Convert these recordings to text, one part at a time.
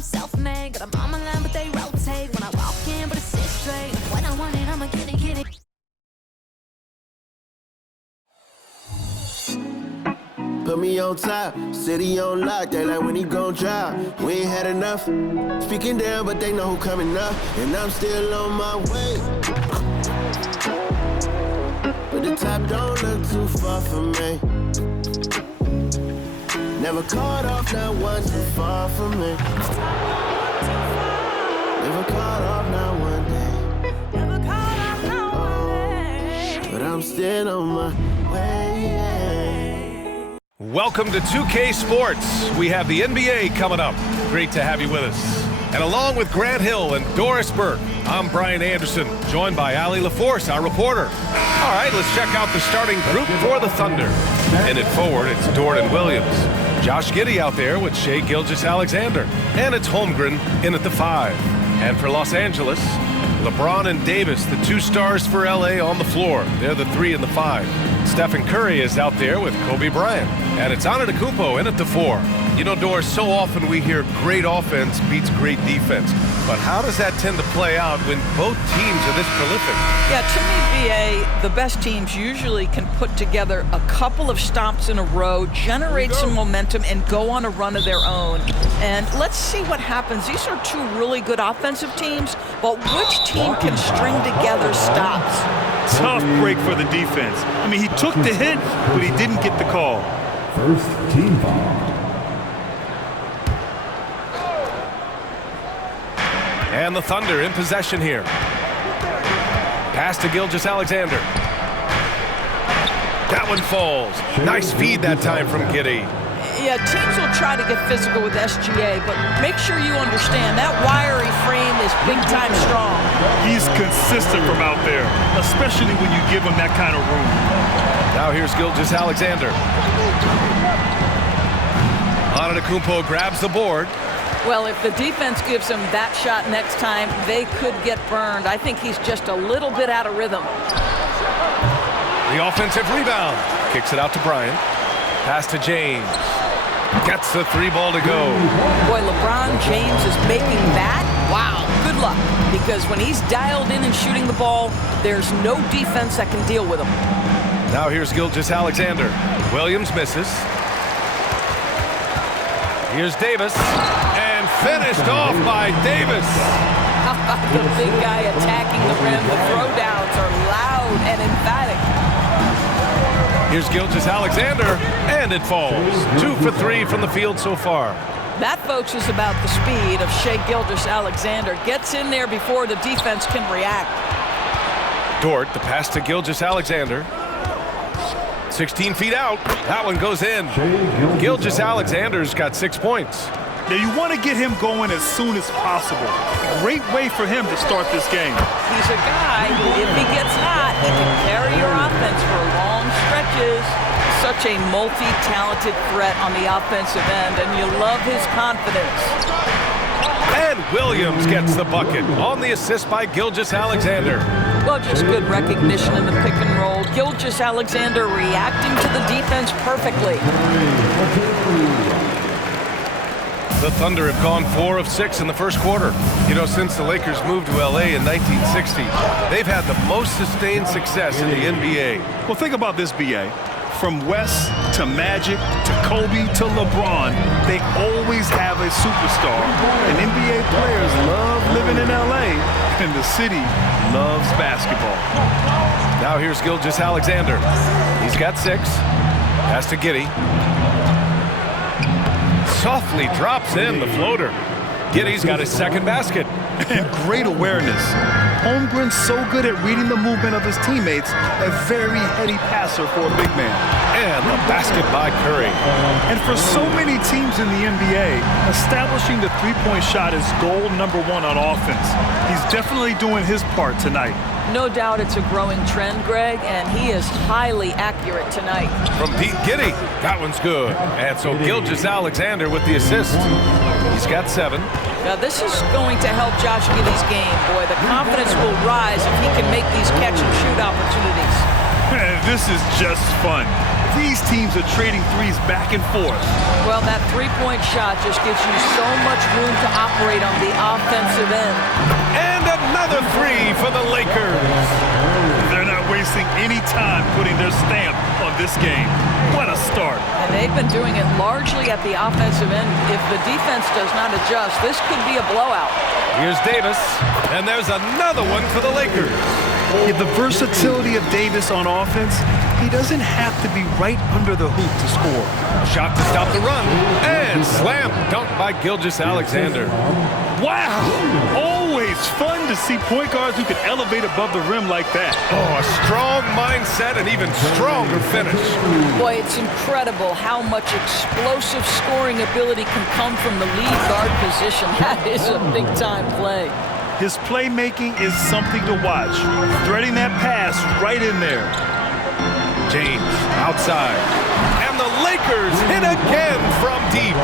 I'm self-made. Got a mama line, but they rotate. When I walk in, but it's sit straight. When I want it, I'ma get it, get it. Put me on top, city on lock, they like when he gon' drop. We ain't had enough, speaking down, but they know who coming up. And I'm still on my way. But the top don't look too far from me. Never caught off, not one too far from me. Never caught off, not one day. But I'm still on my way. Welcome to 2K Sports. We have the NBA coming up. Great to have you with us. And along with Grant Hill and Doris Burke, I'm Brian Anderson, joined by Allie LaForce, our reporter. All right, let's check out the starting group for the Thunder. And at forward, it's Dort and Williams. Josh Giddey out there with Shai Gilgeous-Alexander. And it's Holmgren in at the 5. And for Los Angeles, LeBron and Davis, the 2 stars for LA on the floor. They're the 3 and the 5. Stephen Curry is out there with Kobe Bryant. And it's Antetokounmpo in at the 4. You know, Doris, so often we hear great offense beats great defense. But how does that tend to play out when both teams are this prolific? Yeah, to me, BA, the best teams usually can put together a couple of stops in a row, generate some momentum, and go on a run of their own. And let's see what happens. These are 2 really good offensive teams, but which team can string together stops? Tough break for the defense. I mean, he took the hit, but he didn't get the call. First team foul. And the Thunder in possession here. Pass to Gilgeous-Alexander. That one falls. Nice feed that time from Giddey. Yeah, teams will try to get physical with SGA, but make sure you understand that wiry frame is big-time strong. He's consistent from out there, especially when you give him that kind of room. Now here's Gilgeous-Alexander. Antetokounmpo grabs the board. Well, if the defense gives him that shot next time, they could get burned. I think he's just a little bit out of rhythm. The offensive rebound. Kicks it out to Bryant. Pass to James. Gets the 3 ball to go. Boy, LeBron James is making that. Wow, good luck. Because when he's dialed in and shooting the ball, there's no defense that can deal with him. Now here's Gilgeous-Alexander. Williams misses. Here's Davis. And finished off by Davis. How about the big guy attacking the rim? The throwdowns are loud and emphatic. Here's Gilgeous-Alexander, and it falls. 2 for 3 from the field so far. That, folks, is about the speed of Shai Gilgeous-Alexander. Gets in there before the defense can react. Dort, the pass to Gilgeous-Alexander. 16 feet out. That one goes in. Gilgeous-Alexander's got 6 points. Now, you want to get him going as soon as possible. Great way for him to start this game. He's a guy who, if he gets hot, he can carry your offense for long stretches. Such a multi-talented threat on the offensive end, and you love his confidence. And Williams gets the bucket on the assist by Gilgeous-Alexander. Well, just good recognition in the pick and roll. Gilgeous-Alexander reacting to the defense perfectly. The Thunder have gone 4 of 6 in the first quarter. You know, since the Lakers moved to LA in 1960, they've had the most sustained success in the NBA. Well, think about this, BA. From West to Magic to Kobe to LeBron, they always have a superstar. And NBA players love living in LA, and the city loves basketball. Now here's Gilgeous-Alexander. He's got 6. Pass to Giddey. Softly drops in the floater. Giddey's got his 2nd basket. And great awareness. Holmgren's so good at reading the movement of his teammates, a very heady passer for a big man. And the basket by Curry. And for so many teams in the NBA, establishing the 3-point shot is goal number 1 on offense. He's definitely doing his part tonight. No doubt it's a growing trend, Greg, and he is highly accurate tonight. From Pete Giddey, that one's good. And so Gilgeous-Alexander with the assist. He's got 7. Now this is going to help Josh Giddey's game, boy. The confidence will rise if he can make these catch-and-shoot opportunities. This is just fun. These teams are trading threes back and forth. Well, that three-point shot just gives you so much room to operate on the offensive end. And another three for the Lakers. They're not wasting any time putting their stamp on this game. What a start. And they've been doing it largely at the offensive end. If the defense does not adjust, this could be a blowout. Here's Davis, and there's another one for the Lakers. Yeah, the versatility of Davis on offense, he doesn't have to be right under the hoop to score. Shot to stop the run, and slam dunk by Gilgeous-Alexander. Wow! Always fun to see point guards who can elevate above the rim like that. Oh, a strong mindset and even stronger finish. Boy, it's incredible how much explosive scoring ability can come from the lead guard position. That is a big-time play. His playmaking is something to watch. Threading that pass right in there. James outside. And the Lakers hit again from deep.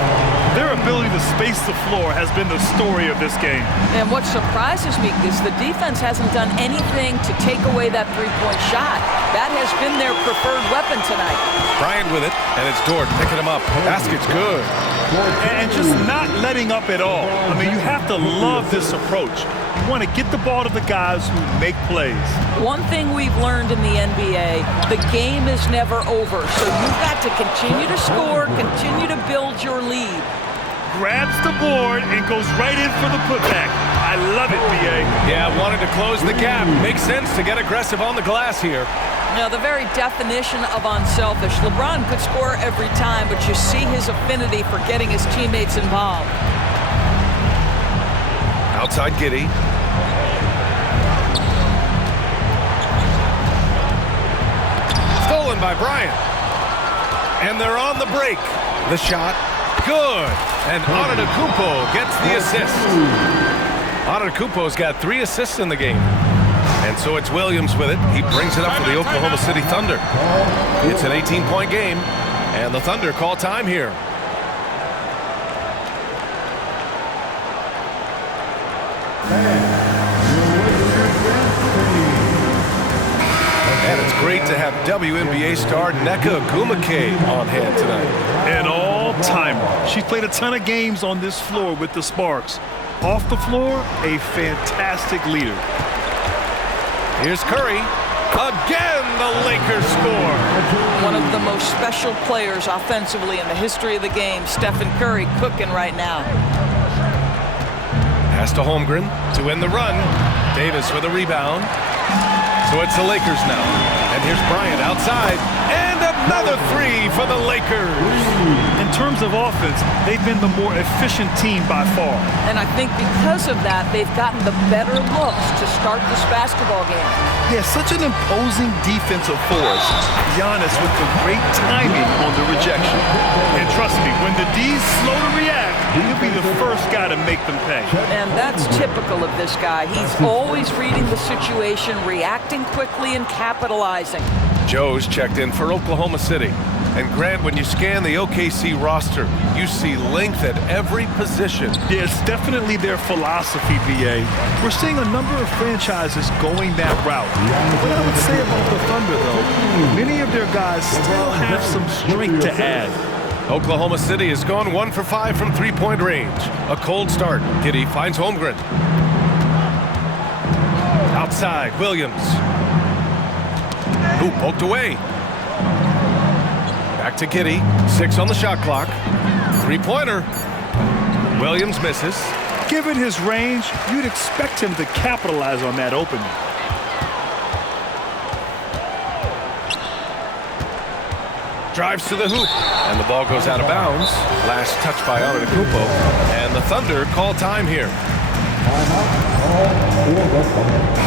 Their ability to space the floor has been the story of this game. And what surprises me is the defense hasn't done anything to take away that three-point shot. That has been their preferred weapon tonight. Bryant with it, and it's Dort picking him up. Basket's good. And just not letting up at all. I mean, you have to love this approach. You want to get the ball to the guys who make plays. One thing we've learned in the NBA, the game is never over. So you've got to continue to score, continue to build your lead. Grabs the board and goes right in for the putback. I love it, B.A. Yeah, wanted to close the gap. Makes sense to get aggressive on the glass here. Now, the very definition of unselfish. LeBron could score every time, but you see his affinity for getting his teammates involved. Outside Giddey. Stolen by Bryant. And they're on the break. The shot, good. And Antetokounmpo gets the assist. Antetokounmpo's got 3 assists in the game. And so it's Williams with it. He brings it up for the Oklahoma City Thunder. It's an 18-point game, and the Thunder call time here. And it's great to have WNBA star Nneka Ogwumike on hand tonight. An all-timer. She's played a ton of games on this floor with the Sparks. Off the floor, a fantastic leader. Here's Curry. Again, the Lakers score. One of the most special players offensively in the history of the game, Stephen Curry, cooking right now. Pass to Holmgren to end the run. Davis with a rebound. So it's the Lakers now. And here's Bryant outside. And another three for the Lakers. In terms of offense, they've been the more efficient team by far. And I think because of that, they've gotten the better looks to start this basketball game. Yeah, such an imposing defensive force. Giannis with the great timing on the rejection. And trust me, when the D's slow to react, he'll be the first guy to make them pay. And that's typical of this guy. He's always reading the situation, reacting quickly, and capitalizing. Joe's checked in for Oklahoma City. And Grant, when you scan the OKC roster, you see length at every position. Yeah, it's definitely their philosophy, BA. We're seeing a number of franchises going that route. What I would say about the Thunder, though, many of their guys still have some strength to add. Oklahoma City has gone 1 for 5 from three-point range. A cold start. Giddey finds Holmgren. Outside, Williams. Ooh, poked away. Back to Giddey. 6 on the shot clock. Three-pointer. Williams misses. Given his range, you'd expect him to capitalize on that opening. Drives to the hoop. And the ball goes out of bounds. Last touch by Antetokounmpo. And the Thunder call time here.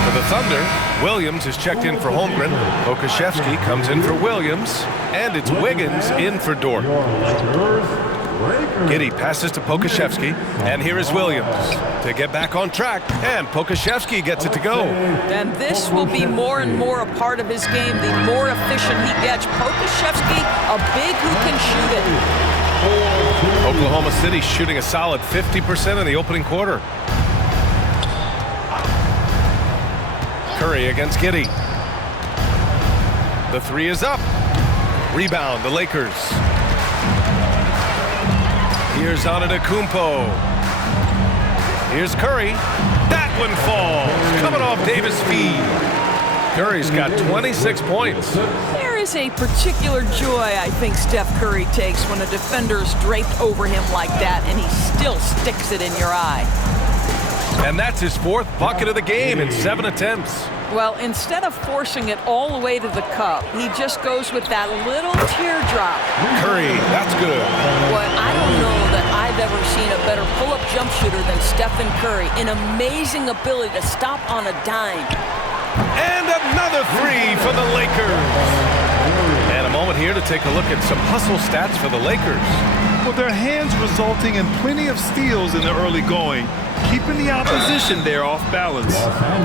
For the Thunder, Williams is checked in for Holmgren. Pokusevski comes in for Williams. And it's Wiggins in for Dort. Giddey passes to Pokusevski. And here is Williams to get back on track. And Pokusevski gets it to go. And this will be more and more a part of his game, the more efficient he gets. Pokusevski, a big who can shoot it. Oklahoma City shooting a solid 50% in the opening quarter. Curry against Giddey. The three is up. Rebound, the Lakers. Here's Antetokounmpo. Here's Curry. That one falls. Coming off Davis' feed. Curry's got 26 points. There is a particular joy I think Steph Curry takes when a defender is draped over him like that and he still sticks it in your eye. And that's his 4th bucket of the game in 7 attempts. Well, instead of forcing it all the way to the cup, he just goes with that little teardrop. Curry, that's good. Boy, I don't know that I've ever seen a better pull-up jump shooter than Stephen Curry. An amazing ability to stop on a dime. And another 3 for the Lakers. And a moment here to take a look at some hustle stats for the Lakers. Well, their hands resulting in plenty of steals in the early going, keeping the opposition there off balance.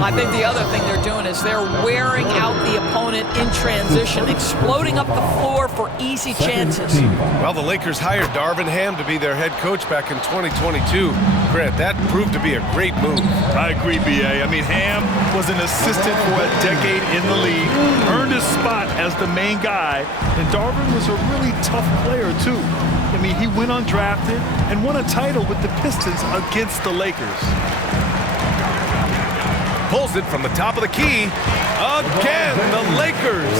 I think the other thing they're doing is they're wearing out the opponent in transition, exploding up the floor for easy chances. Well, the Lakers hired Darvin Ham to be their head coach back in 2022. Grant, that proved to be a great move. I agree, B.A. I mean, Ham was an assistant for a decade in the league, earned his spot as the main guy, and Darvin was a really tough player, too. I mean, he went undrafted and won a title with the Pistons against the Lakers. Pulls it from the top of the key. Again, the Lakers.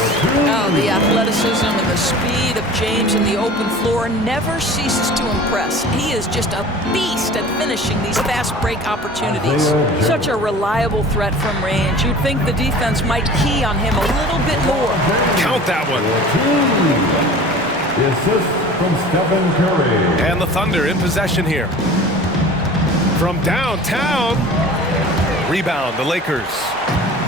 Oh, the athleticism and the speed of James in the open floor never ceases to impress. He is just a beast at finishing these fast break opportunities. Such a reliable threat from range. You'd think the defense might key on him a little bit more. Count that one. The assist from Stephen Curry. And the Thunder in possession here. From downtown. Rebound, the Lakers.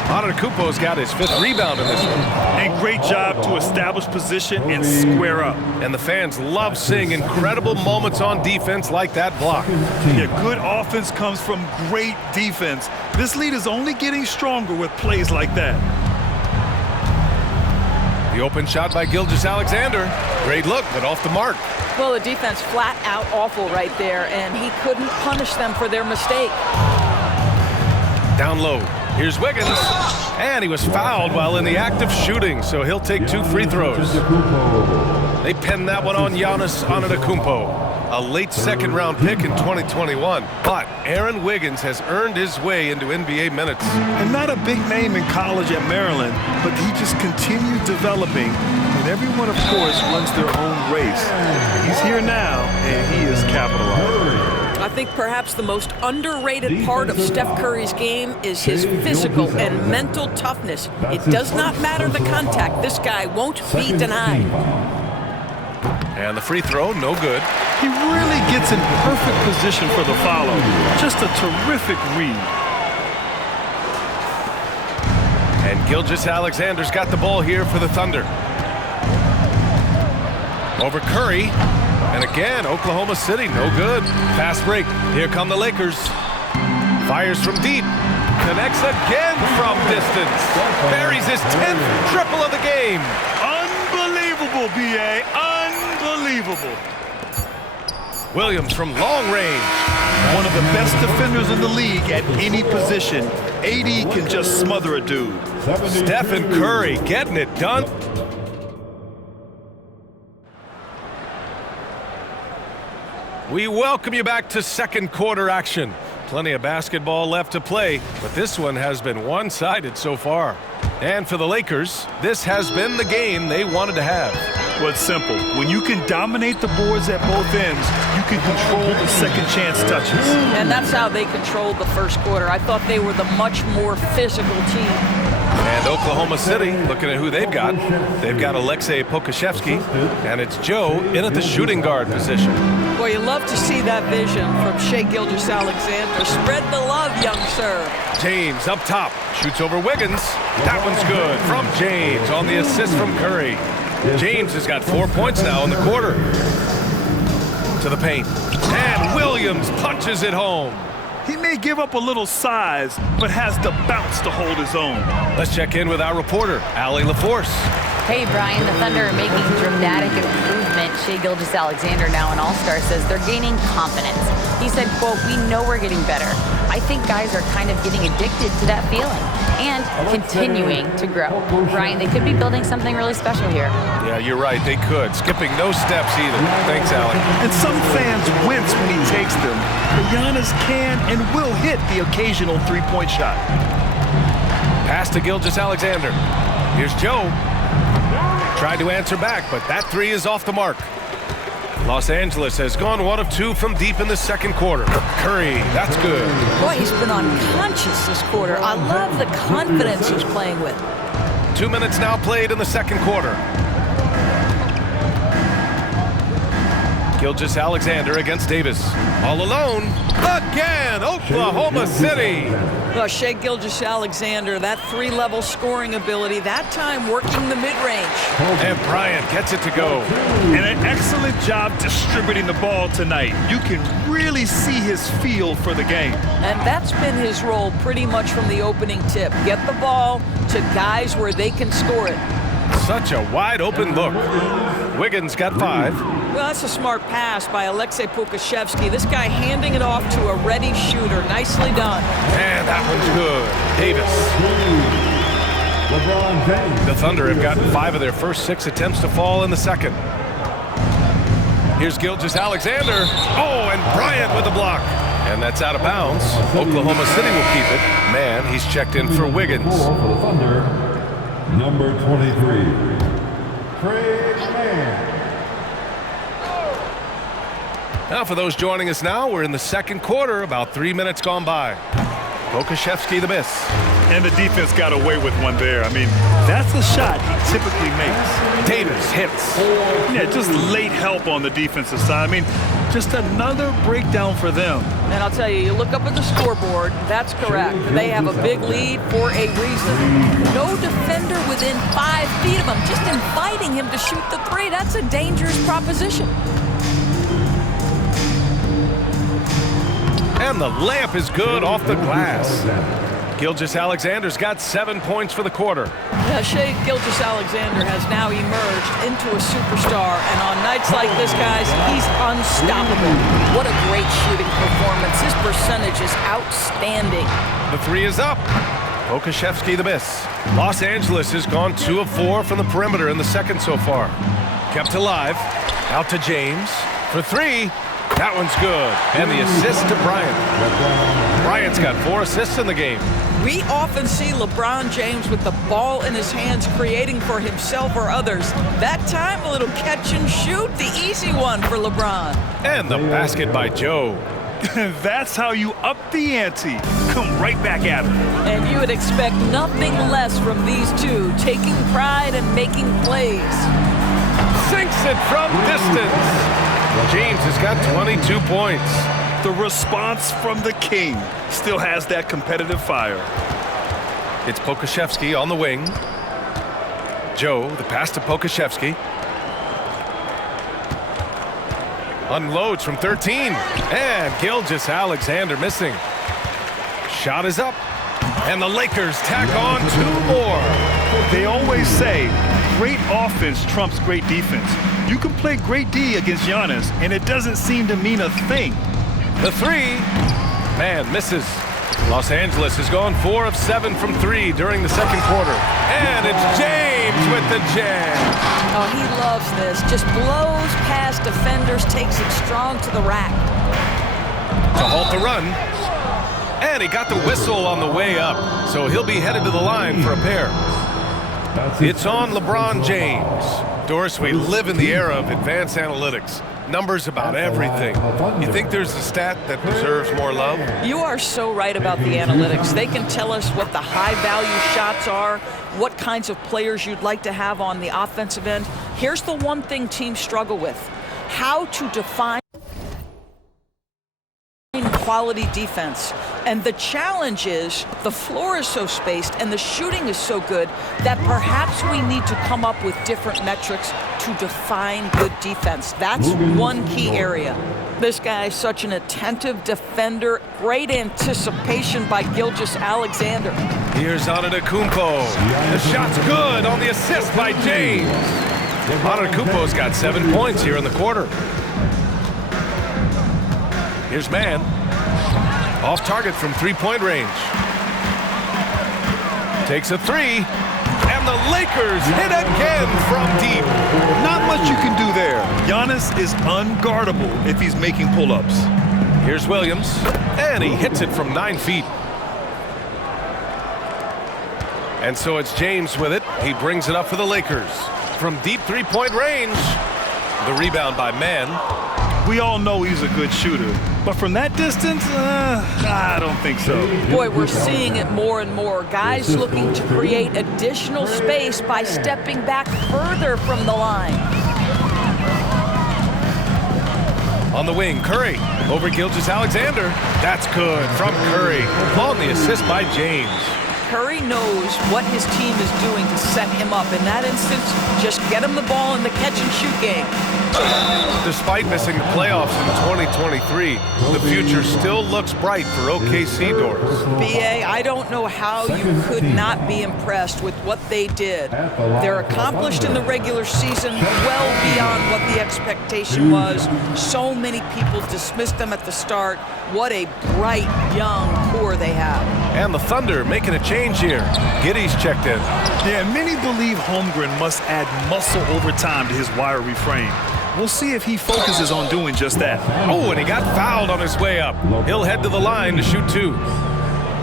Antetokounmpo's got his 5th rebound in this one. And great job to establish position and square up. And the fans love seeing incredible moments on defense like that block. Yeah, good offense comes from great defense. This lead is only getting stronger with plays like that. The open shot by Gilgeous-Alexander. Great look, but off the mark. Well, the defense flat out awful right there, and he couldn't punish them for their mistake. Down low. Here's Wiggins. And he was fouled while in the act of shooting, so he'll take 2 free throws. They pinned that one on Giannis Antetokounmpo, a late 2nd-round pick in 2021. But Aaron Wiggins has earned his way into NBA minutes. And not a big name in college at Maryland, but he just continued developing. And everyone, of course, runs their own race. He's here now, and he is capitalizing. I think perhaps the most underrated part of Steph Curry's game is his physical and mental toughness. It does not matter the contact. This guy won't be denied. And the free throw, no good. He really gets in perfect position for the follow. Just a terrific read. And Gilgeous-Alexander's got the ball here for the Thunder. Over Curry. And again, Oklahoma City, no good. Fast break. Here come the Lakers. Fires from deep. Connects again from distance. Buries his 10th triple of the game. Unbelievable, B.A. Unbelievable. Williams from long range. One of the best defenders in the league at any position. AD can just smother a dude. Stephen Curry getting it done. We welcome you back to 2nd quarter action. Plenty of basketball left to play, but this one has been one-sided so far. And for the Lakers, this has been the game they wanted to have. Well, it's simple. When you can dominate the boards at both ends, you can control the second chance touches. And that's how they controlled the 1st quarter. I thought they were the much more physical team. And Oklahoma City, looking at who they've got Aleksej Pokusevski, and it's Joe in at the shooting guard position. Boy, you love to see that vision from Shai Gilgeous-Alexander. Spread the love, young sir. James up top, shoots over Wiggins. That one's good from James on the assist from Curry. James has got 4 points now in the quarter. To the paint. And Williams punches it home. He may give up a little size, but has the bounce to hold his own. Let's check in with our reporter, Allie LaForce. Hey, Brian, the Thunder are making dramatic improvement. Shai Gilgeous-Alexander, now an all-star, says they're gaining confidence. He said, quote, "We know we're getting better. I think guys are kind of getting addicted to that feeling and continuing to grow. Brian, they could be building something really special here. Yeah, you're right. They could. Skipping no steps either. Thanks, Alec. And some fans wince when he takes them. But Giannis can and will hit the occasional three-point shot. Pass to Gilgeous-Alexander. Here's Joe. Tried to answer back, but that three is off the mark. Los Angeles has gone 1 of 2 from deep in the second quarter. Curry, that's good. Boy, he's been unconscious this quarter. I love the confidence he's playing with. 2 minutes now played in the second quarter. Gilgeous-Alexander against Davis. All alone. Again, Oklahoma City. Well, Shai Gilgeous-Alexander, that three-level scoring ability, that time working the mid-range. And Bryant gets it to go. And an excellent job distributing the ball tonight. You can really see his feel for the game. And that's been his role pretty much from the opening tip. Get the ball to guys where they can score it. Such a wide open look. Wiggins got 5. Well, that's a smart pass by Aleksej Pokusevski. This guy handing it off to a ready shooter. Nicely done. And that one's good. Davis. LeBron James. The Thunder have gotten 5 of their first 6 attempts to fall in the second. Here's Gilgeous-Alexander. Oh, and Bryant with the block. And that's out of bounds. Oklahoma City will keep it. Man, he's checked in for Wiggins. For the Thunder, number 23, Trey Mann. Now, for those joining us now, we're in the second quarter, about 3 minutes gone by. Pokusevski the miss. And the defense got away with one there. I mean, that's a shot he typically makes. Davis hits. Yeah, just late help on the defensive side. I mean, just another breakdown for them. And I'll tell you, you look up at the scoreboard, that's correct. They have a big lead for a reason. No defender within 5 feet of him. Just inviting him to shoot the three, that's a dangerous proposition. And the layup is good off the glass. Gilgeous-Alexander's got 7 points for the quarter. Yeah, Shai Gilgeous-Alexander has now emerged into a superstar, and on nights like this, guys, he's unstoppable. What a great shooting performance. His percentage is outstanding. The three is up. Pokusevski the miss. Los Angeles has gone 2 of 4 from the perimeter in the second so far. Kept alive. Out to James. For 3. That one's good. And the assist to Bryant. Bryant's got 4 assists in the game. We often see LeBron James with the ball in his hands creating for himself or others. That time, a little catch and shoot, the easy one for LeBron. And the basket by Joe. That's how you up the ante. Come right back at him. And you would expect nothing less from these two, taking pride and making plays. Sinks it from distance. James has got 22 points. The response from the king still has that competitive fire. It's Pokusevski on the wing. Joe, the pass to Pokusevski. Unloads from 13. And Gilgeous-Alexander missing. Shot is up. And the Lakers tack on 2 more. They always say great offense trumps great defense. You can play great D against Giannis, and it doesn't seem to mean a thing. The 3. Man, misses. Los Angeles has gone 4 of 7 from 3 during the second quarter. And it's James with the jam. Oh, he loves this. Just blows past defenders, takes it strong to the rack. To halt the run. And he got the whistle on the way up. So he'll be headed to the line for a pair. It's on LeBron James. Doris, we live in the era of advanced analytics. Numbers about everything. You think there's a stat that deserves more love? You are so right about the analytics. They can tell us what the high-value shots are, what kinds of players you'd like to have on the offensive end. Here's the one thing teams struggle with: how to define quality defense. And the challenge is the floor is so spaced and the shooting is so good that perhaps we need to come up with different metrics to define good defense. That's one key area. This guy is such an attentive defender. Great anticipation by Gilgeous-Alexander. Here's Antetokounmpo. The shot's good on the assist by James. Antetokounmpo's got 7 points here in the quarter. Here's Mann. Off target from three-point range. Takes a three. And the Lakers hit again from deep. Not much you can do there. Giannis is unguardable if he's making pull-ups. Here's Williams, and he hits it from 9 feet. And so it's James with it. He brings it up for the Lakers. From deep three-point range, the rebound by Mann. We all know he's a good shooter, but from that distance, I don't think so. Boy, we're seeing it more and more. Guys looking to create additional space by stepping back further from the line. On the wing, Curry over Gilgeous-Alexander. That's good from Curry. On the assist by James. Curry knows what his team is doing to set him up. In that instance, just get him the ball in the catch-and-shoot game. Despite missing the playoffs in 2023, the future still looks bright for OKC, Doris. BA, I don't know how you could not be impressed with what they did. They're accomplished in the regular season, well beyond what the expectation was. So many people dismissed them at the start. What a bright, young core they have. And the Thunder making a change here. Giddey's checked in. Yeah, many believe Holmgren must add muscle over time to his wiry frame. We'll see if he focuses on doing just that. Oh, and he got fouled on his way up. He'll head to the line to shoot two.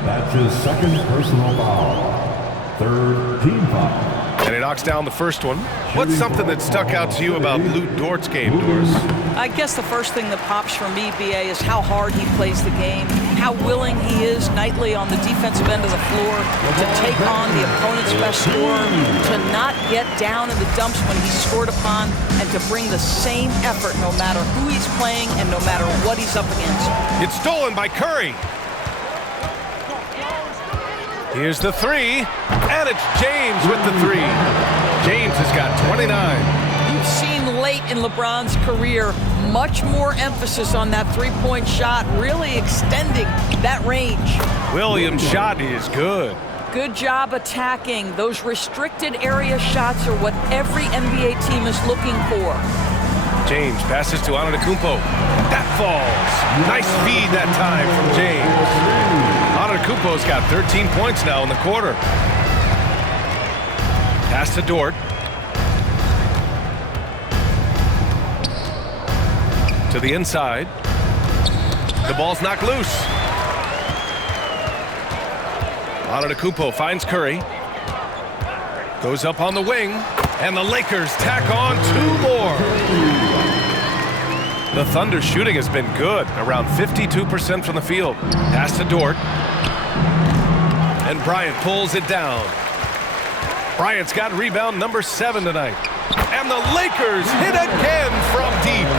That's his second personal foul. Third team foul. And he knocks down the first one. What's something that stuck out to you about Lu Dort's game, Doris? I guess the first thing that pops for me, BA, is how hard he plays the game, how willing he is nightly on the defensive end of the floor to take on the opponent's best scorer, to not get down in the dumps when he's scored upon, and to bring the same effort no matter who he's playing and no matter what he's up against. It's stolen by Curry. Here's the three, and it's James with the three. James has got 29. You've seen late in LeBron's career much more emphasis on that three-point shot, really extending that range. Williams' shot is good. Good job attacking. Those restricted area shots are what every NBA team is looking for. James passes to Antetokounmpo. That falls. Nice feed that time from James. Antetokounmpo's got 13 points now in the quarter. Pass to Dort. To the inside. The ball's knocked loose. Antetokounmpo finds Curry. Goes up on the wing. And the Lakers tack on two more. The Thunder shooting has been good, around 52% from the field. Pass to Dort. And Bryant pulls it down. Bryant's got rebound number 7 tonight. And the Lakers hit again from deep.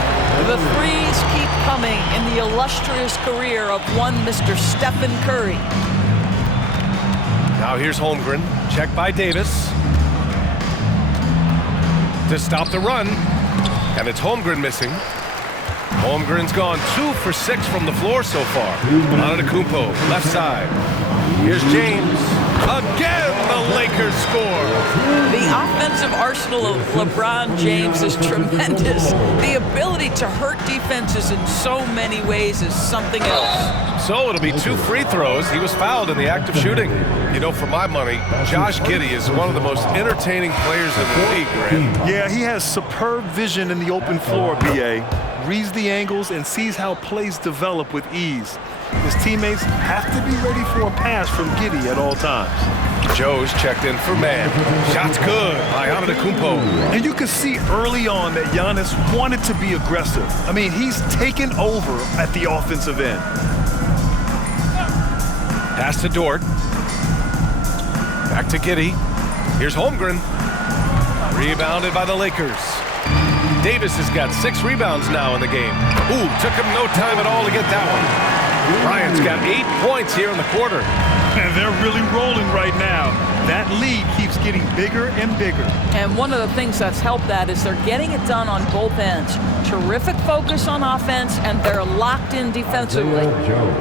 The threes keep coming in the illustrious career of one Mr. Stephen Curry. Now here's Holmgren, checked by Davis. To stop the run. And it's Holmgren missing. Holmgren's gone 2 for 6 from the floor so far. Antetokounmpo, left side. Here's James. Again, the Lakers score. The offensive arsenal of LeBron James is tremendous. The ability to hurt defenses in so many ways is something else. So it'll be 2 free throws. He was fouled in the act of shooting. You know, for my money, Josh Giddey is one of the most entertaining players in the league, Grant. Yeah, he has superb vision in the open floor, BA. Reads the angles and sees how plays develop with ease. His teammates have to be ready for a pass from Giddey at all times. Joe's checked in for Mann. Shot's good by Antetokounmpo. And you can see early on that Giannis wanted to be aggressive. I mean, he's taken over at the offensive end. Pass to Dort. Back to Giddey. Here's Holmgren. Rebounded by the Lakers. Davis has got 6 rebounds now in the game. Ooh, took him no time at all to get that one. Bryant's got 8 points here in the quarter. And they're really rolling right now. That lead keeps getting bigger and bigger. And one of the things that's helped that is they're getting it done on both ends. Terrific focus on offense, and they're locked in defensively.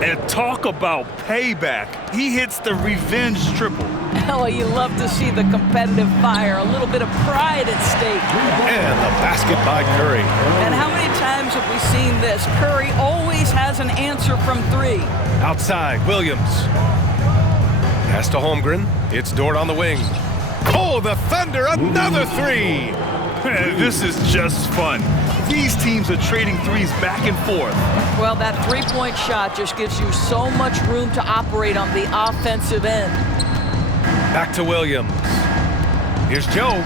And talk about payback. He hits the revenge triple. Well, you love to see the competitive fire, a little bit of pride at stake. And the basket by Curry. And how many times have we seen this? Curry always has an answer from three. Outside, Williams. Pass to Holmgren. It's Dort on the wing. Oh, the Thunder, another three. This is just fun. These teams are trading threes back and forth. Well, that three-point shot just gives you so much room to operate on the offensive end. Back to Williams. Here's Joe.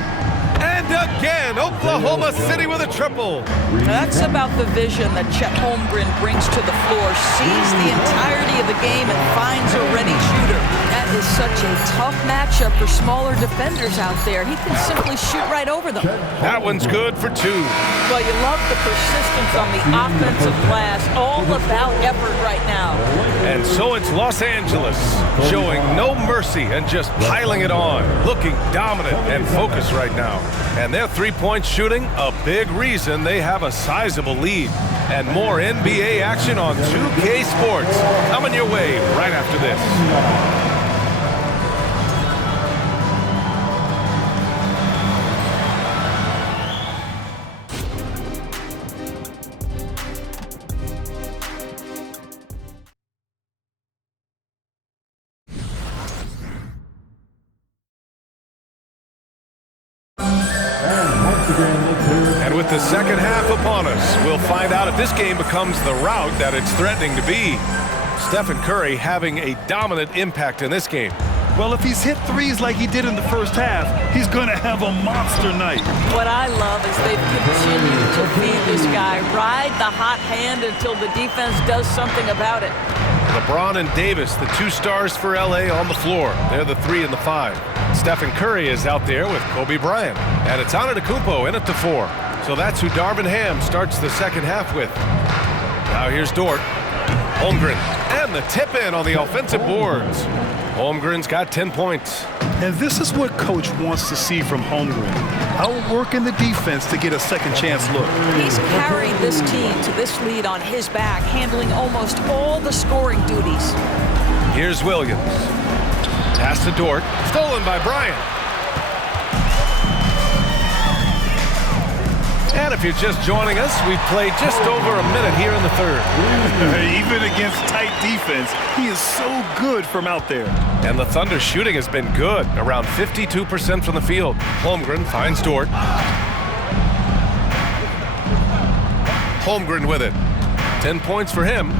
And again, Oklahoma City with a triple. That's about the vision that Chet Holmgren brings to the floor. Sees the entirety of the game and finds a ready shooter. That is such a tough matchup for smaller defenders out there. He can simply shoot right over them. That one's good for two. Well, you love the persistence on the offensive glass. All about effort right now. And so it's Los Angeles, showing no mercy and just piling it on. Looking dominant and focused right now. And their three-point shooting, a big reason they have a sizable lead. And more NBA action on 2K Sports coming your way right after this. And with the second half upon us, we'll find out if this game becomes the rout that it's threatening to be. Stephen Curry having a dominant impact in this game. Well, if he's hit threes like he did in the first half, he's going to have a monster night. What I love is they've continued to feed this guy, ride the hot hand until the defense does something about it. LeBron and Davis, the two stars for LA on the floor. They're the 3 and the 5. Stephen Curry is out there with Kobe Bryant. And it's Antetokounmpo in at the 4. So that's who Darvin Ham starts the second half with. Now here's Dort. Holmgren. And the tip in on the offensive boards. Holmgren's got 10 points. And this is what Coach wants to see from Holmgren. Outworking the defense to get a second chance look. He's carried this team to this lead on his back, handling almost all the scoring duties. Here's Williams. Pass to Dort. Stolen by Bryant. And if you're just joining us, we've played just over a minute here in the third. Even against tight defense, he is so good from out there. And the Thunder shooting has been good, around 52% from the field. Holmgren finds Dort. Holmgren with it. 10 points for him.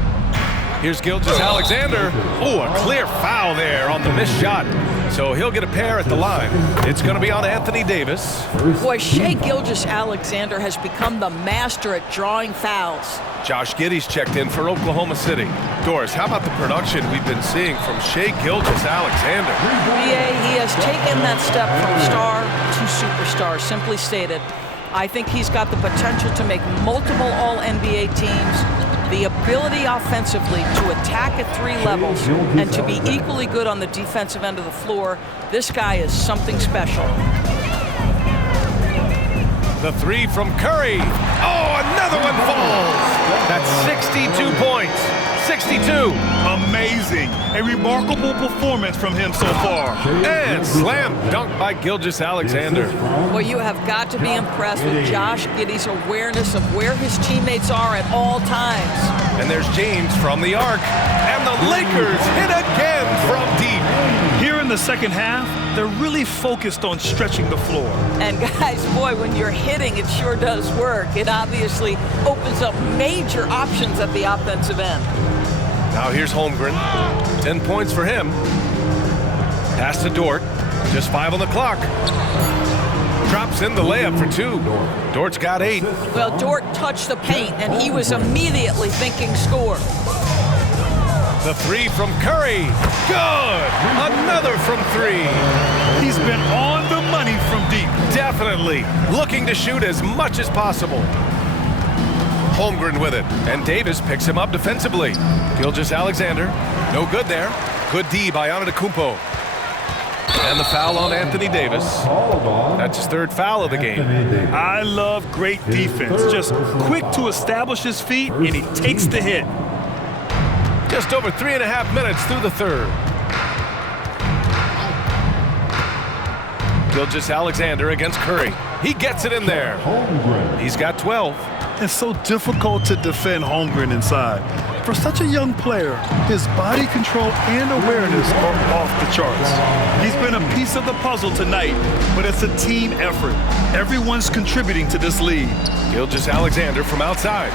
Here's Gilgeous-Alexander. Oh, a clear foul there on the missed shot. So he'll get a pair at the line. It's going to be on Anthony Davis. Boy, Shai Gilgeous-Alexander has become the master at drawing fouls. Josh Giddey's checked in for Oklahoma City. Doris, how about the production we've been seeing from Shai Gilgeous-Alexander? He has taken that step from star to superstar, simply stated. I think he's got the potential to make multiple All-NBA teams, the ability offensively to attack at 3 levels, and to be equally good on the defensive end of the floor. This guy is something special. The 3 from Curry. Oh, another one falls. That's 62 points. 62. Amazing. A remarkable performance from him so far. And slam dunk by Gilgeous-Alexander. Well, you have got to be impressed with Josh Giddey's awareness of where his teammates are at all times. And there's James from the arc. And the Lakers hit again from deep. Here in the second half, they're really focused on stretching the floor. And guys, boy, when you're hitting, it sure does work. It obviously opens up major options at the offensive end. Now here's Holmgren. 10 points for him. Pass to Dort. Just 5 on the clock. Drops in the layup for 2. Dort's got 8. Well, Dort touched the paint, and he was immediately thinking score. The 3 from Curry. Good. Another from 3. He's been on the money from deep. Definitely. Looking to shoot as much as possible. Holmgren with it. And Davis picks him up defensively. Gilgeous-Alexander. No good there. Good D by Antetokounmpo. And the foul on Anthony Davis. That's his 3rd foul of the game. I love great defense. Just quick to establish his feet, and he takes the hit. Just over 3.5 minutes through the third. Gilgeous-Alexander against Curry. He gets it in there. Holmgren. He's got 12. It's so difficult to defend Holmgren inside. For such a young player, his body control and awareness are off the charts. He's been a piece of the puzzle tonight, but it's a team effort. Everyone's contributing to this lead. Gilgeous-Alexander from outside.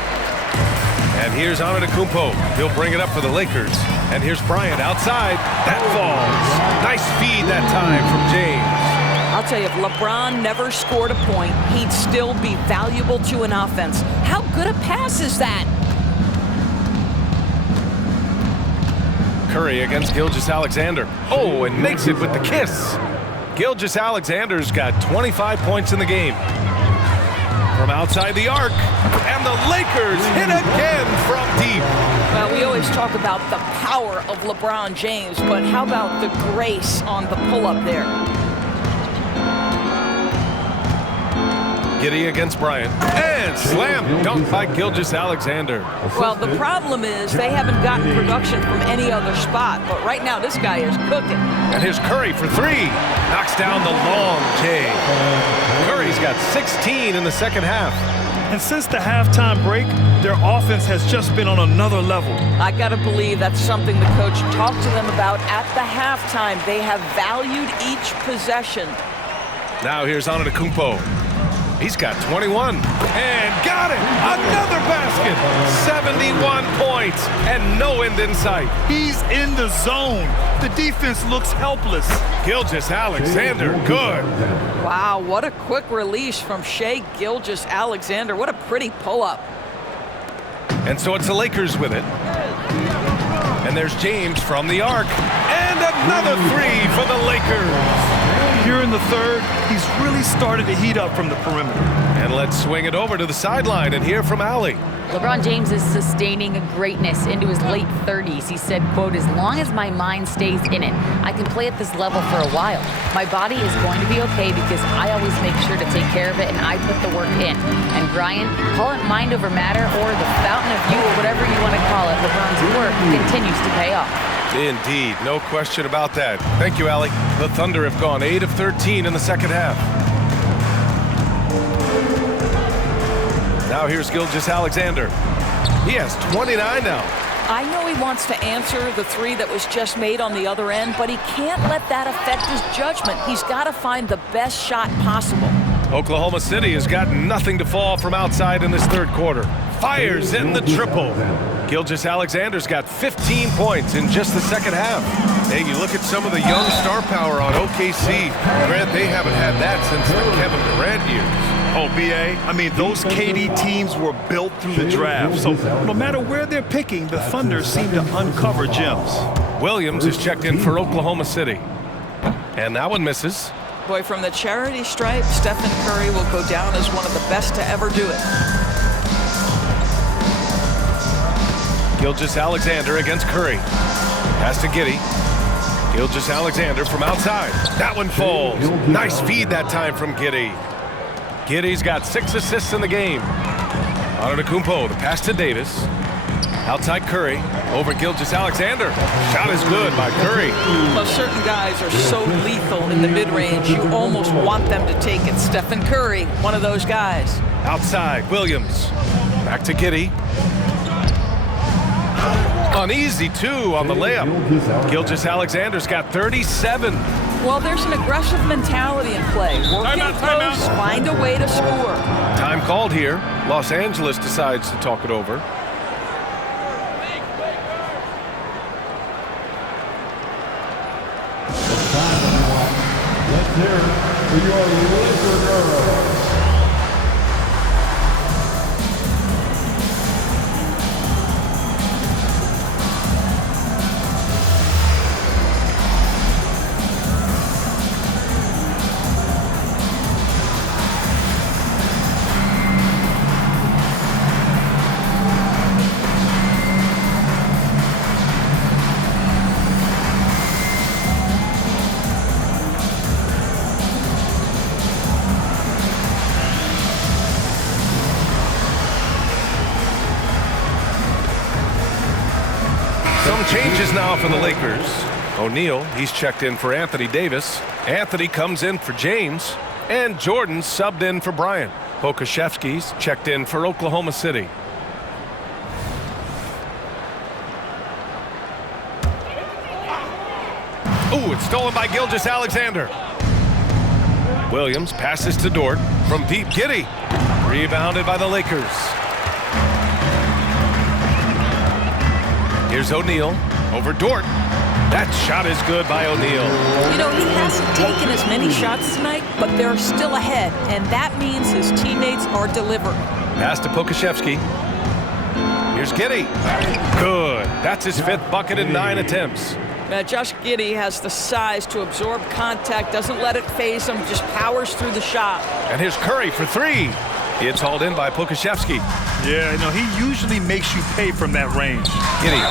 And here's Antetokounmpo. He'll bring it up for the Lakers. And here's Bryant outside. That falls. Nice feed that time from James. I'll tell you, if LeBron never scored a point, he'd still be valuable to an offense. How good a pass is that? Curry against Gilgeous-Alexander. Oh, and makes it with the kiss. Gilgeous-Alexander's got 25 points in the game. From outside the arc, and the Lakers hit again from deep. Well, we always talk about the power of LeBron James, but how about the grace on the pull-up there? Giddey against Bryant, and slam dunk by Gilgeous-Alexander. Well, the problem is they haven't gotten production from any other spot, but right now this guy is cooking. And here's Curry for three. Knocks down the long J. Curry's got 16 in the second half. And since the halftime break, their offense has just been on another level. I got to believe that's something the coach talked to them about at the halftime. They have valued each possession. Now here's Antetokounmpo. He's got 21 and got it. Another basket. 71 points and no end in sight. He's in the zone. The defense looks helpless. Gilgeous-Alexander, good. Wow, what a quick release from Shai Gilgeous-Alexander. What a pretty pull-up. And so it's the Lakers with it. And there's James from the arc. And another three for the Lakers. Here in the third, he's really started to heat up from the perimeter. And let's swing it over to the sideline and hear from Allie. LeBron James is sustaining a greatness into his late 30s. He said, quote, "As long as my mind stays in it, I can play at this level for a while. My body is going to be okay because I always make sure to take care of it and I put the work in." And Brian, call it mind over matter or the fountain of youth or whatever you want to call it, LeBron's work continues to pay off. Indeed, no question about that. Thank you, Allie. The Thunder have gone 8 of 13 in the second half. Now here's Gilgeous-Alexander. He has 29 now. I know he wants to answer the three that was just made on the other end, but he can't let that affect his judgment. He's got to find the best shot possible. Oklahoma City has got nothing to fall from outside in this third quarter. Fires in the triple. Gilgeous-Alexander's got 15 points in just the second half. Hey, you look at some of the young star power on OKC. Grant, they haven't had that since the Kevin Durant years. Oh, B.A., I mean, those KD teams were built through the draft. So no matter where they're picking, the Thunder seem to uncover gems. Williams is checked in for Oklahoma City. And that one misses. Boy, from the charity stripe, Stephen Curry will go down as one of the best to ever do it. Gilgeous-Alexander against Curry. Pass to Giddey. Gilgeous-Alexander from outside. That one falls. Nice feed that time from Giddey. Giddey's got 6 assists in the game. Antetokounmpo, the pass to Davis. Outside Curry, over Gilgeous-Alexander. Shot is good by Curry. Well, certain guys are so lethal in the mid-range, you almost want them to take it. Stephen Curry, one of those guys. Outside, Williams. Back to Giddey. Uneasy, too, on the layup. Gilgeous-Alexander's got 37. Well, there's an aggressive mentality in play. Work in close, find a way to score. Time called here. Los Angeles decides to talk it over. Let's hear it for your Laker girls. Some changes now for the Lakers. O'Neal, he's checked in for Anthony Davis. Anthony comes in for James. And Jordan subbed in for Bryant. Pokusevski's checked in for Oklahoma City. Ooh, it's stolen by Gilgeous-Alexander. Williams passes to Dort from deep. Giddey rebounded by the Lakers. Here's O'Neal over Dort. That shot is good by O'Neal. You know, he hasn't taken as many shots tonight, but they're still ahead, and that means his teammates are delivering. Pass to Pokusevski. Here's Giddey. Good. That's his 5th bucket in 9 attempts. Josh Giddey has the size to absorb contact, doesn't let it phase him, just powers through the shot. And here's Curry for 3. It's hauled in by Pokusevski. Yeah, you know, he usually makes you pay from that range. Giddey.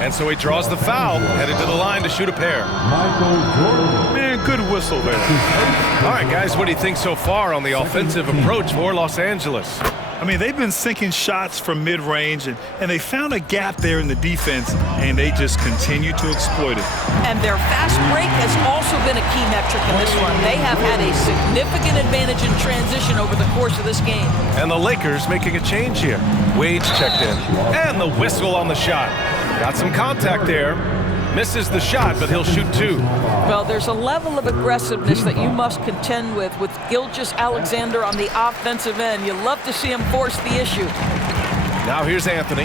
And so he draws the foul, headed to the line to shoot a pair. Michael Jordan. Man, good whistle there. All right, guys, what do you think so far on the offensive approach for Los Angeles? I mean, they've been sinking shots from mid-range, and they found a gap there in the defense, and they just continue to exploit it. And their fast break has also been a key metric in this one. They have had a significant advantage in transition over the course of this game. And the Lakers making a change here. Wade's checked in, and the whistle on the shot. Got some contact there. Misses the shot, but he'll shoot 2. Well, there's a level of aggressiveness that you must contend with Gilgeous-Alexander on the offensive end. You love to see him force the issue. Now here's Anthony.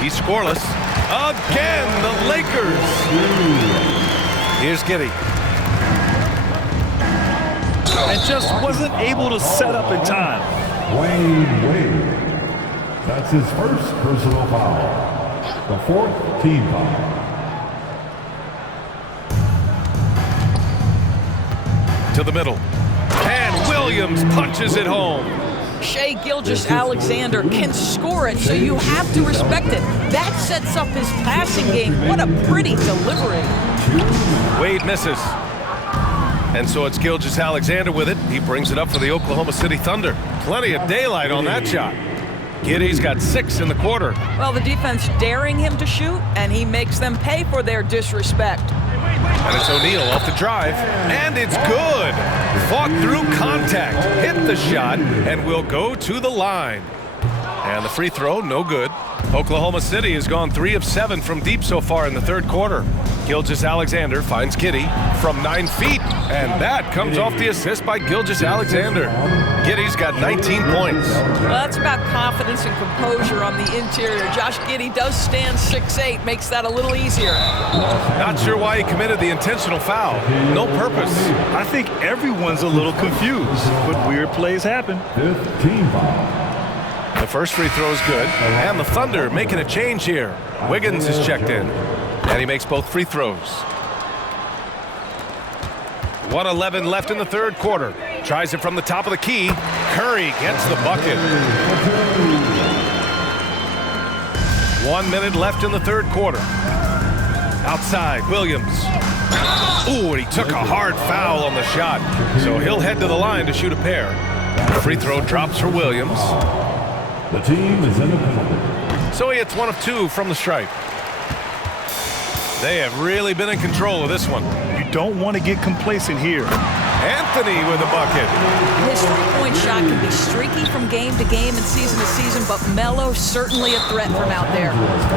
He's scoreless. Again, the Lakers. Here's Giddey. And just wasn't able to set up in time. Dwyane Wade. That's his first personal foul. The 4th team foul. To the middle. And Williams punches it home. Shai Gilgeous-Alexander can score it, so you have to respect it. That sets up his passing game. What a pretty delivery. Wade misses. And so it's Gilgeous-Alexander with it. He brings it up for the Oklahoma City Thunder. Plenty of daylight on that shot. Giddey's got 6 in the quarter. Well, the defense daring him to shoot, and he makes them pay for their disrespect. And it's O'Neal off the drive, and it's good. Fought through contact, hit the shot, and will go to the line. And the free throw, no good. Oklahoma City has gone 3 of 7 from deep so far in the 3rd quarter. Gilgeous-Alexander finds Giddey from 9 feet, and that comes off the assist by Gilgeous-Alexander. Giddey's got 19 points. Well, that's about confidence and composure on the interior. Josh Giddey does stand 6'8", makes that a little easier. Not sure why he committed the intentional foul. No purpose. I think everyone's a little confused, but weird plays happen. 5th team foul. The first free throw is good, and the Thunder making a change here. Wiggins is checked in, and he makes both free throws. 1:11 left in the 3rd quarter. Tries it from the top of the key. Curry gets the bucket. 1 minute left in the 3rd quarter. Outside, Williams. Ooh, and he took a hard foul on the shot, so he'll head to the line to shoot a pair. The free throw drops for Williams. The team is in the penalty. So he hits 1 of 2 from the stripe. They have really been in control of this one. You don't want to get complacent here. Anthony with a bucket. His three-point shot can be streaky from game to game and season to season, but Melo certainly a threat from out there.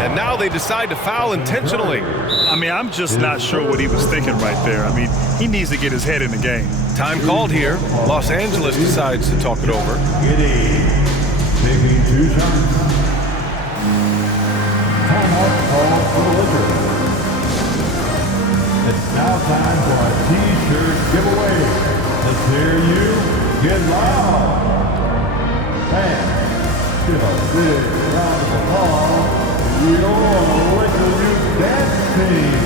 And now they decide to foul intentionally. I mean, I'm just not sure what he was thinking right there. I mean, he needs to get his head in the game. Time called here. Los Angeles decides to talk it over. Giddey taking 2 shots. Timeout called for the Lakers. It's now time for a T-shirt giveaway. Let's hear you get loud. And give a big round of applause to your Laker Youth Dance Team.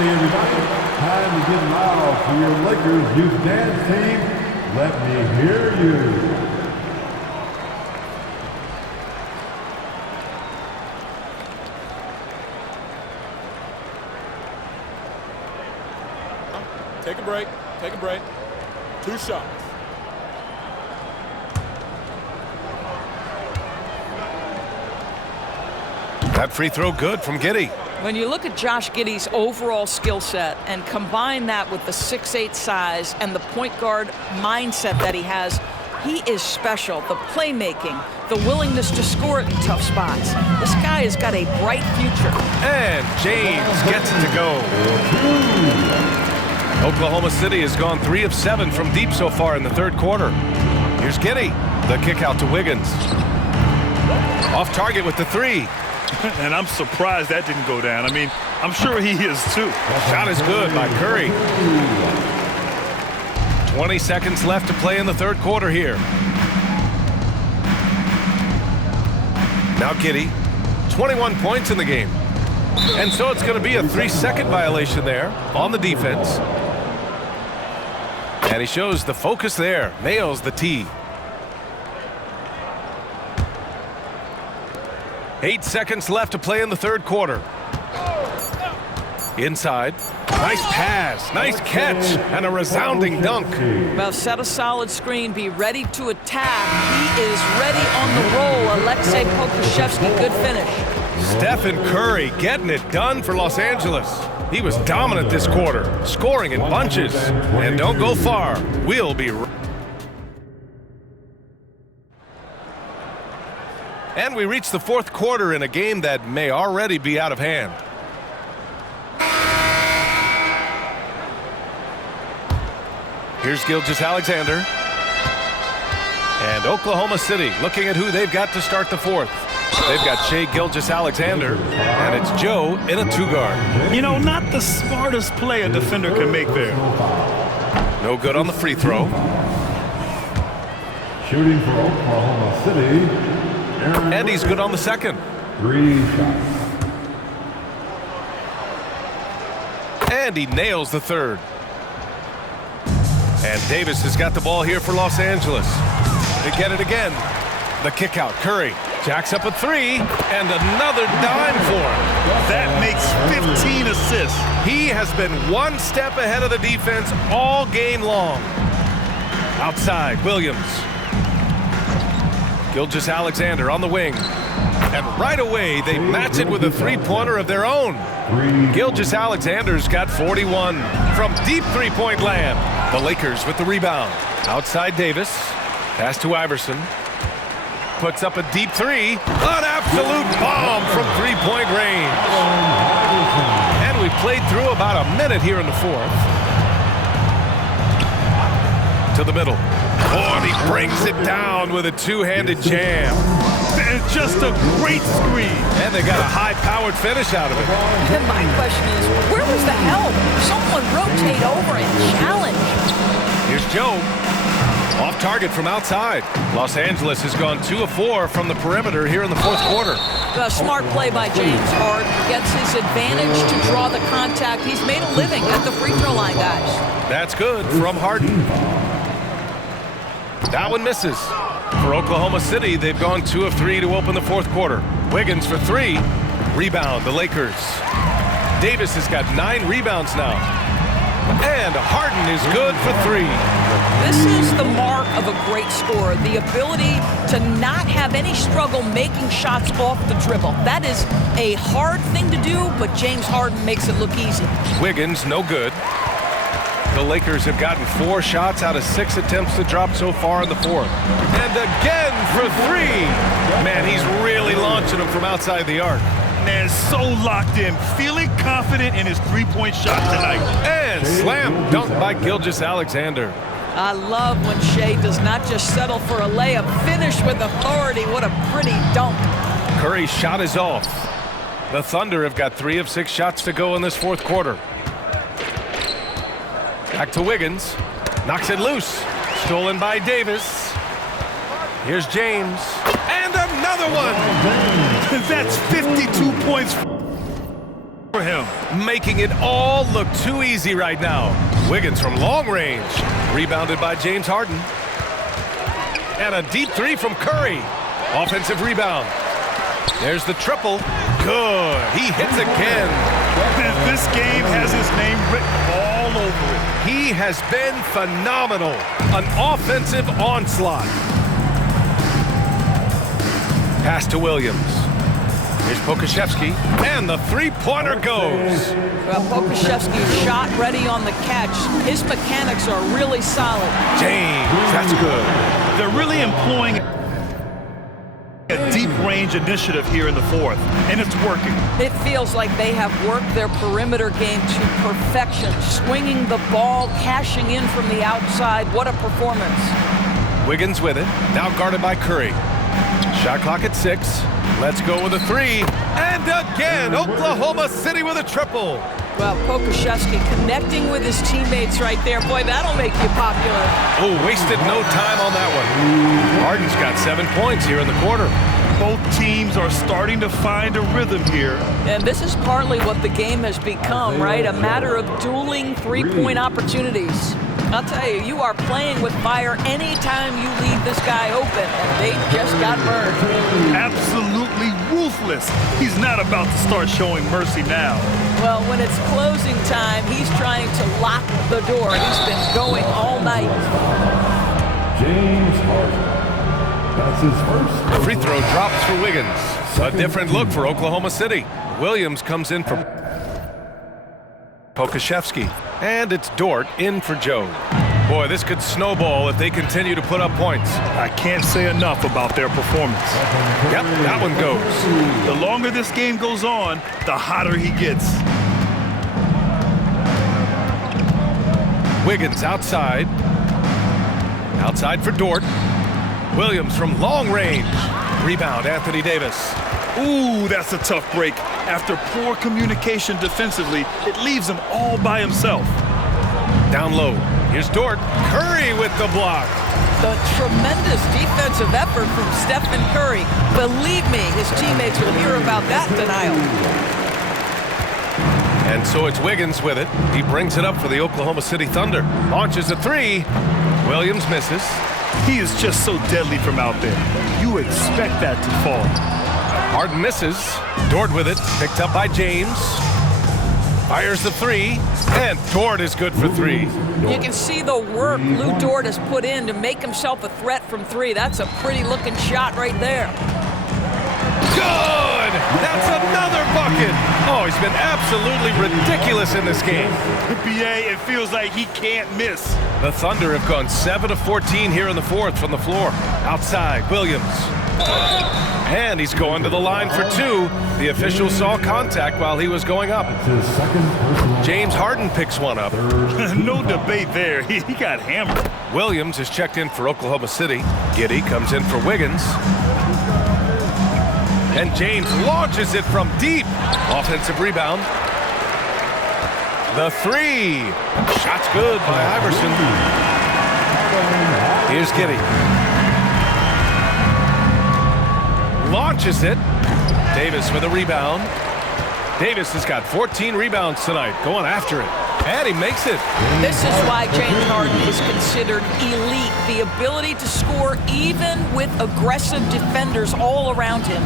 Okay, everybody, time to get loud for your Lakers youth dance team. Let me hear you. Take a break. Take a break. 2 shots. That free throw good from Giddey. When you look at Josh Giddey's overall skill set and combine that with the 6'8" size and the point guard mindset that he has, he is special. The playmaking, the willingness to score it in tough spots. This guy has got a bright future. And James gets it to go. Oklahoma City has gone 3 of 7 from deep so far in the third quarter. Here's Giddey. The kick out to Wiggins. Off target with the 3. And I'm surprised that didn't go down. I mean, I'm sure he is too. Shot is good by Curry. 20 seconds left to play in the third quarter here. Now Giddey, 21 points in the game. And so it's going to be a 3-second violation there on the defense. And he shows the focus there. Nails the tee. 8 seconds left to play in the third quarter. Inside. Nice pass. Nice catch. And a resounding dunk. Well, set a solid screen. Be ready to attack. He is ready on the roll. Alexei Pokusevski, good finish. Stephen Curry getting it done for Los Angeles. He was dominant this quarter, scoring in bunches. And don't go far. We'll be right. And we reach the fourth quarter in a game that may already be out of hand. Here's Gilgeous-Alexander. And Oklahoma City looking at who they've got to start the fourth. They've got Shai Gilgeous-Alexander, and it's Joe in a 2-guard. You know, not the smartest play a defender can make there. No good on the free throw. Shooting for Oklahoma City. And he's good on the second. 3 shots. And he nails the third. And Davis has got the ball here for Los Angeles. They get it again. The kick out. Curry jacks up a 3, and another dime for him. That makes 15 assists. He has been one step ahead of the defense all game long. Outside, Williams. Gilgeous-Alexander on the wing. And right away, they match it with a 3-pointer of their own. Gilgeous-Alexander's got 41 from deep 3-point land. The Lakers with the rebound. Outside Davis. Pass to Iverson. Puts up a deep 3. An absolute bomb from 3-point range. And we played through about a minute here in the fourth. To the middle. Oh, and he brings it down with a 2-handed jam. And just a great screen. And they got a high-powered finish out of it. And my question is, where was the help? Someone rotate over and challenge. Here's Joe. Off target from outside. Los Angeles has gone 2 of 4 from the perimeter here in the fourth quarter. A smart play by James Harden. Gets his advantage to draw the contact. He's made a living at the free throw line, guys. That's good from Harden. That one misses. For Oklahoma City, they've gone 2 of 3 to open the fourth quarter. Wiggins for 3. Rebound, the Lakers. Davis has got 9 rebounds now. And Harden is good for 3. This is the mark of a great scorer, the ability to not have any struggle making shots off the dribble. That is a hard thing to do, but James Harden makes it look easy. Wiggins, no good. The Lakers have gotten 4 shots out of 6 attempts to drop so far in the fourth. And again for 3. Man, he's really launching them from outside the arc. Man, so locked in, feeling confident in his 3-point shot tonight. And slam dunk by Gilgeous-Alexander. I love when Shai does not just settle for a layup, finish with authority. What a pretty dunk. Curry's shot is off. The Thunder have got 3 of 6 shots to go in this fourth quarter. Back to Wiggins. Knocks it loose. Stolen by Davis. Here's James. And another one. That's 52 points for for him. Making it all look too easy right now. Wiggins from long range. Rebounded by James Harden. And a deep three from Curry. Offensive rebound. There's the triple. Good. He hits again. This game has his name written all over it. He has been phenomenal. An offensive onslaught. Pass to Williams. Here's Pokusevski, and the three-pointer goes. Well, Pokusevski's shot ready on the catch. His mechanics are really solid. James, that's good. They're really employing a deep range initiative here in the fourth, and it's working. It feels like they have worked their perimeter game to perfection, swinging the ball, cashing in from the outside. What a performance. Wiggins with it, now guarded by Curry. Shot clock at 6. Let's go with a three. And again, Oklahoma City with a triple. Well, Pokusevski connecting with his teammates right there. Boy, that'll make you popular. Oh, wasted no time on that one. Harden's got 7 points here in the quarter. Both teams are starting to find a rhythm here. And this is partly what the game has become, right? A matter of dueling three-point opportunities. I'll tell you, you are playing with fire anytime you leave this guy open, and they just got burned. Absolutely ruthless. He's not about to start showing mercy now. Well, when it's closing time, he's trying to lock the door. He's been going all night. James Harden. That's his first. Free throw drops for Wiggins. A different look for Oklahoma City. Williams comes in for Pokusevski. And it's Dort in for Joe. Boy, this could snowball if they continue to put up points. I can't say enough about their performance. Yep, that one goes. The longer this game goes on, the hotter he gets. Wiggins outside. Outside for Dort. Williams from long range. Rebound, Anthony Davis. Ooh, that's a tough break. After poor communication defensively, it leaves him all by himself. Down low. Here's Dort. Curry with the block. The tremendous defensive effort from Stephen Curry. Believe me, his teammates will hear about that denial. And so it's Wiggins with it. He brings it up for the Oklahoma City Thunder. Launches a three. Williams misses. He is just so deadly from out there. You expect that to fall. Harden misses. Dort with it. Picked up by James. Fires the three. And Dort is good for three. You can see the work Lou Dort has put in to make himself a threat from three. That's a pretty looking shot right there. Good! That's another bucket! Oh, he's been absolutely ridiculous in this game. BA, it feels like he can't miss. The Thunder have gone 7 of 14 here in the fourth from the floor. Outside, Williams. And he's going to the line for two. The official saw contact while he was going up. James Harden picks one up. No debate there. He got hammered. Williams is checked in for Oklahoma City. Giddey comes in for Wiggins. And James launches it from deep. Offensive rebound. The three. Shot's good by Iverson. Here's Giddey. Launches it. Davis with a rebound. Davis has got 14 rebounds tonight, going after it. And he makes it. This is why James Harden is considered elite. The ability to score even with aggressive defenders all around him.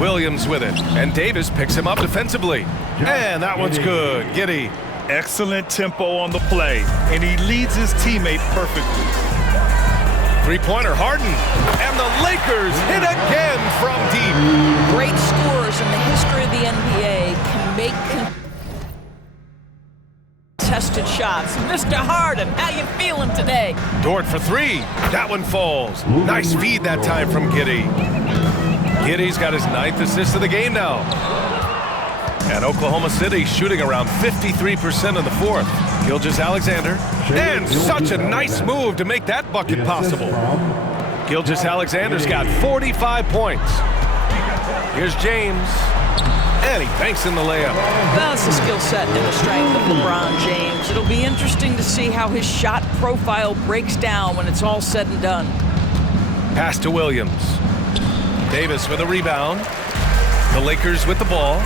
Williams with it. And Davis picks him up defensively. And that one's good. Giddey. Excellent tempo on the play. And he leads his teammate perfectly. Three-pointer, Harden. And the Lakers hit again from deep. Great scorers in the history of the NBA can make contested shots. Mr. Harden, how you feeling today? Dort for three. That one falls. Nice feed that time from Giddey. Giddey's got his 9th assist of the game now. And Oklahoma City shooting around 53% in the fourth. Gilgeous-Alexander. And such a nice move to make that bucket possible. Gilgeous-Alexander's got 45 points. Here's James. And he banks in the layup. That's the skill set and the strength of LeBron James. It'll be interesting to see how his shot profile breaks down when it's all said and done. Pass to Williams. Davis with a rebound. The Lakers with the ball.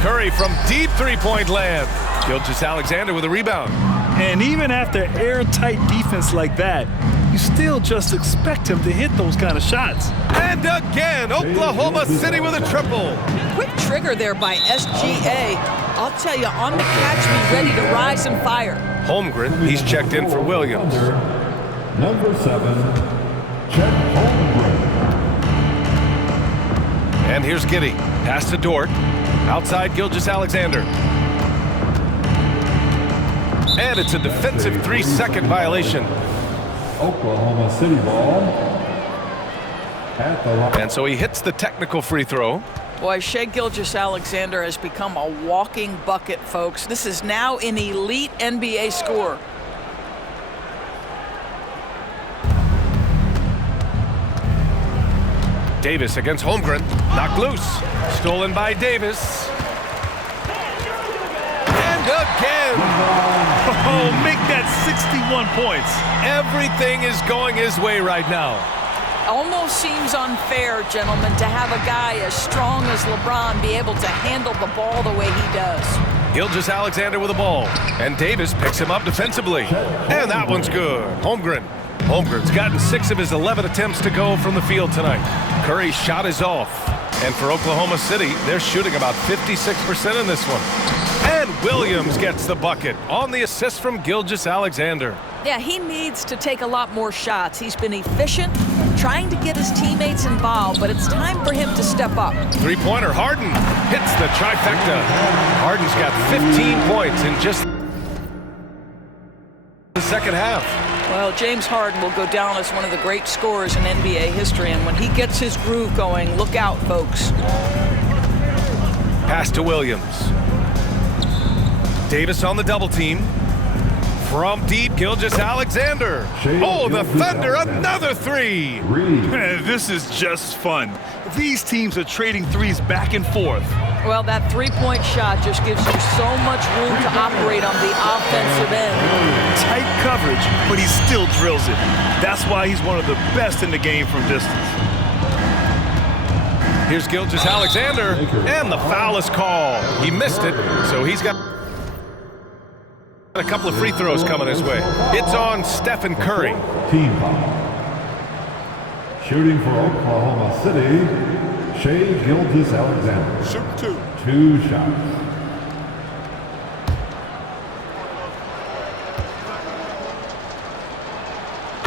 Curry from deep three-point land. Gilgeous-Alexander with a rebound. And even after airtight defense like that, you still just expect him to hit those kind of shots. And again, Oklahoma City with a triple. Quick trigger there by SGA. I'll tell you, on the catch, be ready to rise and fire. Holmgren, he's checked in for Williams. Number 7, Chet Holmgren. And here's Giddey. Pass to Dort. Outside Gilgeous-Alexander. And it's a defensive 3-second violation. Oklahoma City ball at the line. And so he hits the technical free throw. Boy, Shai Gilgeous-Alexander has become a walking bucket, folks. This is now an elite NBA scorer. Davis against Holmgren. Knocked loose. Stolen by Davis. And again. Oh, make that 61 points. Everything is going his way right now. Almost seems unfair, gentlemen, to have a guy as strong as LeBron be able to handle the ball the way he does. Gilgeous-Alexander with the ball. And Davis picks him up defensively. And that one's good. Holmgren. Holmgren's gotten 6 of his 11 attempts to go from the field tonight. Curry's shot is off. And for Oklahoma City, they're shooting about 56% in this one. And Williams gets the bucket on the assist from Gilgeous-Alexander. Yeah, he needs to take a lot more shots. He's been efficient, trying to get his teammates involved, but it's time for him to step up. Three-pointer, Harden hits the trifecta. Harden's got 15 points in just the second half. Well, James Harden will go down as one of the great scorers in NBA history, and when he gets his groove going, look out, folks. Pass to Williams. Davis on the double team. From deep, Gilgeous-Alexander. Oh, the Thunder, another three. Man, this is just fun. These teams are trading threes back and forth. Well, that three-point shot just gives you so much room to operate on the offensive end. Tight coverage, but he still drills it. That's why he's one of the best in the game from distance. Here's Gilgeous-Alexander, and the foul is called. He missed it, so he's got a couple of free throws coming his way. It's on Stephen Curry. Team foul. Shooting for Oklahoma City, Shai Gilgeous-Alexander. Shoot 2. 2 shots.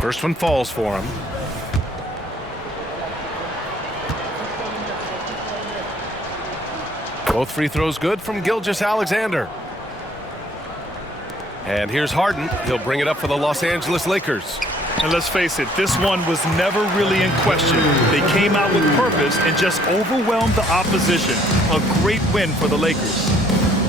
First one falls for him. Both free throws good from Gilgeous-Alexander. And here's Harden. He'll bring it up for the Los Angeles Lakers. And let's face it, this one was never really in question. They came out with purpose and just overwhelmed the opposition. A great win for the Lakers.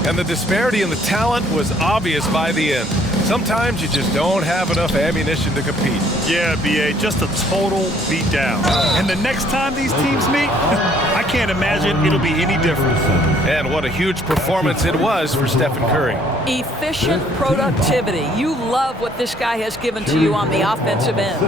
And the disparity in the talent was obvious by the end. Sometimes you just don't have enough ammunition to compete. Yeah, B.A., just a total beatdown. And the next time these teams meet, I can't imagine it'll be any different. And what a huge performance it was for Stephen Curry. Efficient productivity. You love what this guy has given to you on the offensive end.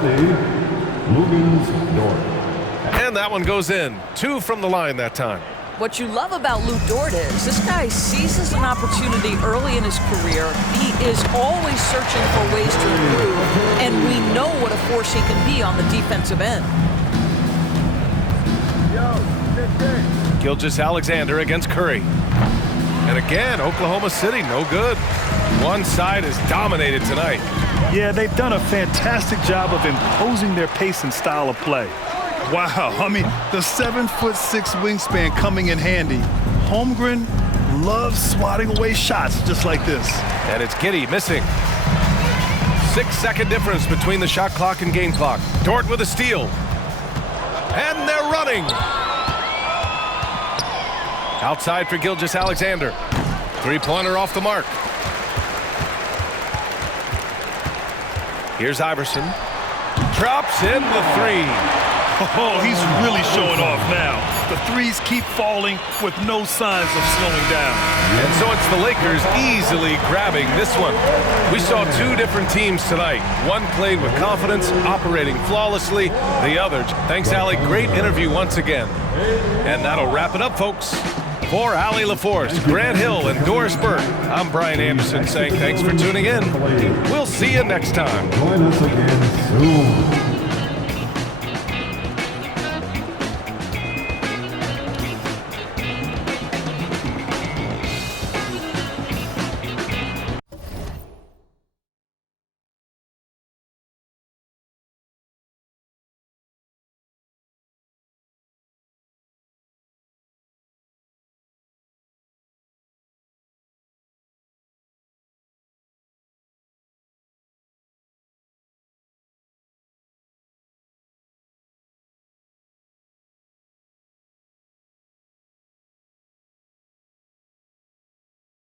And that one goes in. 2 from the line that time. What you love about Lu Dort is this guy seizes an opportunity early in his career. He is always searching for ways to improve, and we know what a force he can be on the defensive end. Gilgeous-Alexander against Curry. And again, Oklahoma City, no good. One side is dominated tonight. Yeah, they've done a fantastic job of imposing their pace and style of play. Wow, I mean, the 7'6" wingspan coming in handy. Holmgren loves swatting away shots just like this. And it's Giddey missing. 6-second difference between the shot clock and game clock. Dort with a steal. And they're running. Outside for Gilgeous-Alexander. Three-pointer off the mark. Here's Iverson. Drops in the 3. Oh, he's really showing off now. The threes keep falling with no signs of slowing down. And so it's the Lakers easily grabbing this one. We saw two different teams tonight. One played with confidence, operating flawlessly. The other, thanks, Allie. Great interview once again. And that'll wrap it up, folks. For Allie LaForce, Grant Hill, and Doris Burke, I'm Brian Anderson saying thanks for tuning in. We'll see you next time. Join us again soon.